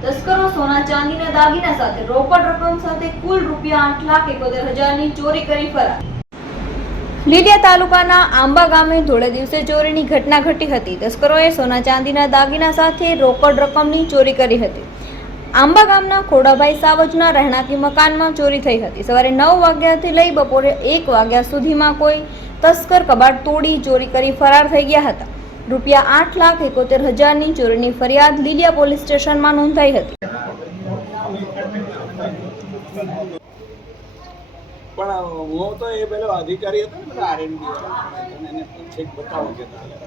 તસ્કરો સોના ચાંદીના દાગીના સાથે રોકડ રકમ સાથે કુલ રૂપિયા આઠ લાખ એકોતેર હજારની ચોરી કરી ફરાર. લીડિયા તાલુકાના આંબા ગામે ધોળે દિવસે ચોરીની ઘટના ઘટી હતી. તસ્કરોએ સોના ચાંદીના દાગીના સાથે રોકડ રકમની ચોરી કરી હતી. આંબા ગામના ખોડાભાઈ સાવજના રહેણાંકી મકાનમાં ચોરી થઈ હતી. સવારે નવ વાગ્યાથી લઈ બપોરે એક વાગ્યા સુધીમાં કોઈ તસ્કર કબાટ તોડી ચોરી કરી ફરાર થઈ ગયા હતા. રૂપિયા આઠ લાખ એકોતેર હજારની ચોરીની ફરિયાદ લીલિયા પોલીસ સ્ટેશનમાં નોંધાઈ હતી. પણ હું તો એ પેલો અધિકારી હતો ને બધા આરએનડી એને છેક બતાવો કે બધા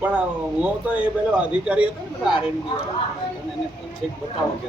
પણ હું તો એ પેલો અધિકારી હતો ને પેલા આરએનબી વાળા. એને છેક બતાવો કે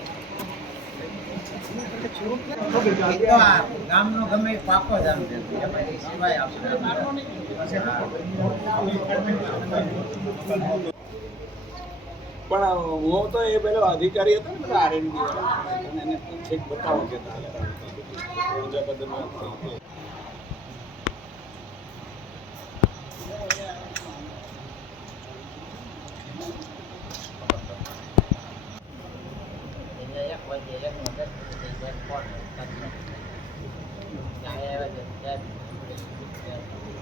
પણ હું તો એ પેલો અધિકારી હતો ને આર આરએનબી વાળા. એને છેક બતાવો કે બધા Thank you.